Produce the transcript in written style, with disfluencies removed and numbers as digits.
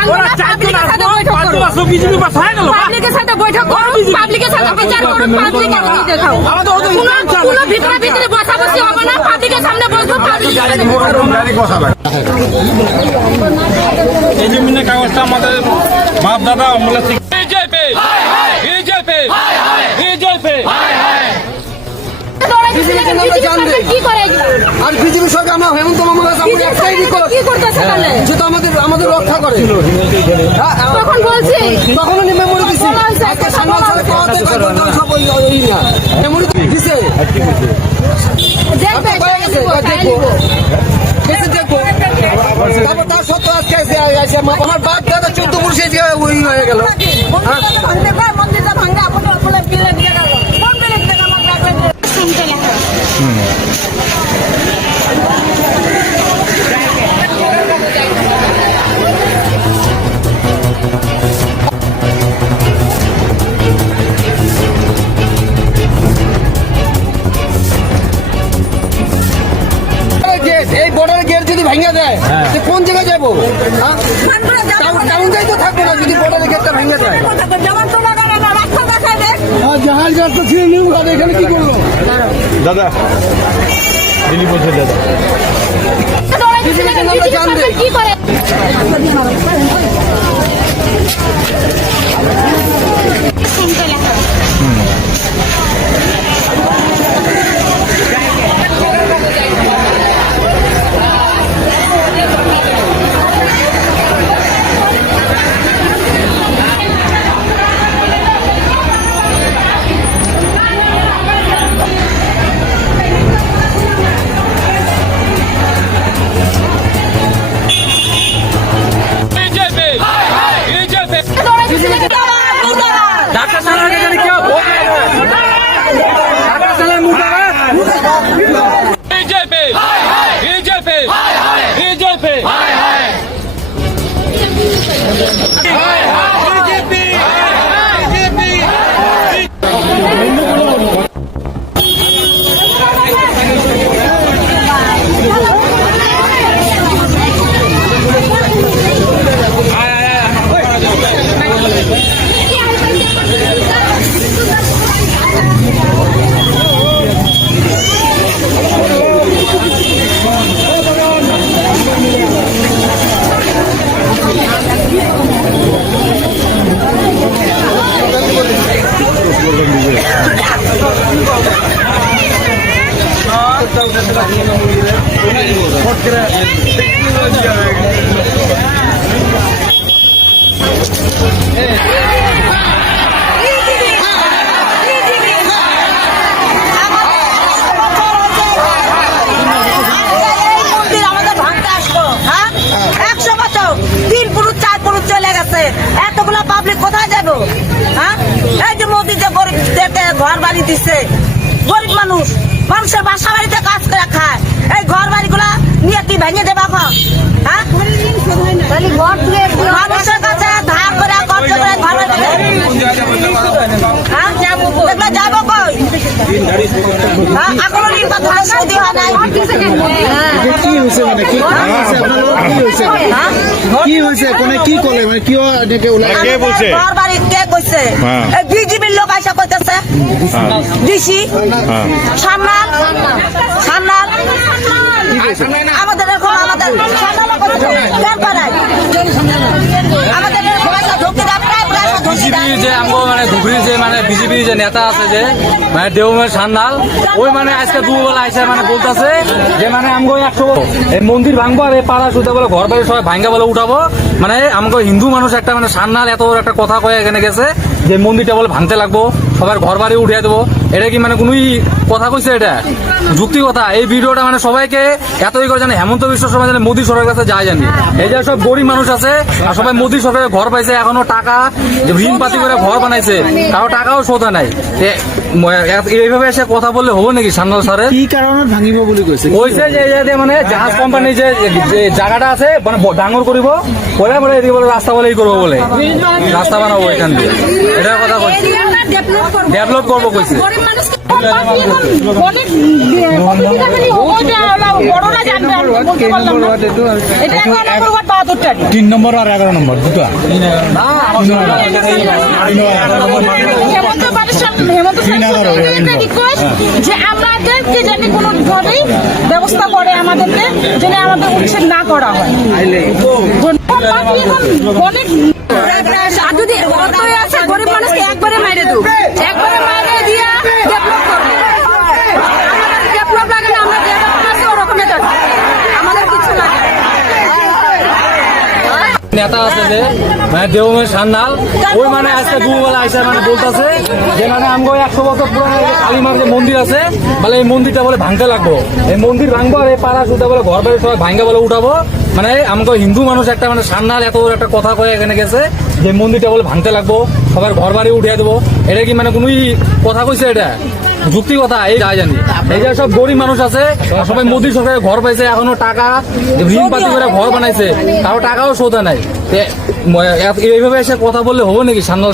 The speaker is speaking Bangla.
ভাঙবো না, পাবলিকের সাথে বৈঠক করুন, পাবলিকের সাথে বৈঠক করুন, পাবলিকের সাথে বিচার করুন, পাবলিকের রুগী দেখাও। কোনো ভিতরে ভিতরে বসাবসি হবে না, পাবলিকের সামনে বসবো, পাবলিকের এই জমিনের কাগজটা আমাদের বাপ দাদা আমলে থেকে বিজেপি বিজেপি বিজেপি কি করে আর বিজেপির সঙ্গে আমরা হেমন্ত মামা একটাই যেটা আমাদের রক্ষা করে। তখন বলছি তখনও মেমোরি দিছি মেমোরি দিছে তার সত্ত্বেও আজকে আমার বাপ দাদা 14 বছর ওই হয়ে গেল। মন্দিরটা ভাঙ্গা এই বর্ডার গেট যদি ভেঙে দেয় কোন জায়গায় যাবো? টাউন যাই তো থাকবো না যদি বর্ডার গেটটা ভেঙে দেয়। জাহাজ ঘাট তো ছিল নিউ ঘাট, এখানে কি করলো দাদা দিল্লি বলছে দাদা কি করে এতগুলো পাবলিক কোথায় যাবো? হ্যাঁ, এই যে মোদি যে গরিবদেরকে ঘর বাড়ি দিচ্ছে, গরিব মানুষ মানুষের বাসা বাড়িতে কাজ করে খায়, এই ঘর বাড়িগুলা নিয়ে কি ভেঙে দেবা? হ্যাঁ, মানুষের কাছে ধার করে কষ্ট করে ঘর বাড়ি যাবো কই? এখনো নির্বাচন সৌদি হয় নাই। কি হয়েছে মানে কি হয়েছে কোনে কি করলে মানে কি কে বলছে ঘর বাড়ি কে কইছে? এই বিজেপির লোক আইসা কইতেছে ডিসি সান্নাল সান্নাল আমাদের এরকম আমাদের আমাদের বিজেপি যে আমগো মানে ধুবড়ির যে মানে বিজেপি যে নেতা আছে যে মানে দেওমের সান্নাল ওই মানে আজকে দুবেলা আইসা মানে বলতেছে যে মানে আমগো 100 এই মন্দির ভাঙবো আর এই পাড়া সুদা বলে ঘর বাড়ি সবাই ভাঙ্গা বলে উঠাবো। মানে আমগো হিন্দু মানুষ একটা মানে সান্নাল এত বড় একটা কথা কয়ে এখানে গেছে যে মন্দিরটা বলে ভাঙতে লাগবো, সবার ঘর বাড়ি উঠিয়ে দেবো। এটা কি মানে কোন কথা কইছে? এটা যুক্তি কথা? এই ভিডিওটা মানে সবাইকে এতই করে জানে হেমন্ত বিশ্ব শর্মা জানে মোদী সরকারের কাছে যায় জানি। এই যে সব গরিব মানুষ আছে আর সবাই মোদী সরকারের ঘর পাইছে, এখনো টাকা ঋণ পাতি করে ঘর বানাইছে, কারো টাকাও শোধ নাই। এইভাবে এসে কথা বললে হবো নাকি? সান্নাল স্যারের কি কারণে ভাঙিব বলে কইছে? কইছে যে মানে জাহাজ কোম্পানি যে জায়গাটা আছে মানে ডাঙর করিব বলে বলে এদিকে বলে রাস্তা বলেই করবো বলে রাস্তা বানাবো এখান দিয়ে, এটার কথা কইছে। ডেভেলপ করবো কইছে। অনেক বড়রা জানবে আমি বলতে পারলাম না। এটা 11 নম্বর ওয়ার্ড 72 টাকা। 3 নম্বর আর 11 নম্বর দুটো হেমন্ত সরকারকে রিকোয়েস্ট যে আমাদেরকে যেন কোনো ভাবেই ব্যবস্থা করে আমাদেরকে যেন আমাদের উচ্ছেদ না করা হয়। অনেক আর যদি অতই আছে গরিব মানুষকে একবারে মাইরে দেবো, একবারে মাইরে দিয়া ডেভেলপ করবো। আমাদের ডেভেলপ লাগে না, আমরা ডেভেলপ আছে ওরকমই থাকি, আমাদের কিছু লাগে না। নেতা আছে যে মানে দেওমের সান্নাল ওই মানে আজকে দুবেলা আইসা মানে বলতেছে যে মানে আমগো 100 বছর পুরানো যে কালীমার যে মন্দির আছে বলে এই মন্দিরটা বলে ভাঙতে লাগবো, এই মন্দির ভাঙবো আর এই পাড়া সুতা বলে ঘর বাড়ি সবাই ভাঙ্গা বলে উঠাবো। মানে আমগো হিন্দু মানুষ একটা মানে সান্নাল এত বড় একটা কথা কয়ে এখানে গেছে যে মন্দিরটা বলে ভাঙতে লাগবো, সবার ঘর বাড়ি উঠিয়ে দেবো। এটা কি মানে কোনোই কথা কইছে? এটা যুক্তি কথা এই যাই জানি। এই যে সব গরিব মানুষ আছে সবাই মোদী সরকারের ঘর পাইছে, এখনো টাকা ঋণ পাতি করে ঘর বানাইছে, কারো টাকাও শোধা নাই। এইভাবে এসে কথা বললে হবে নাকি সামনে?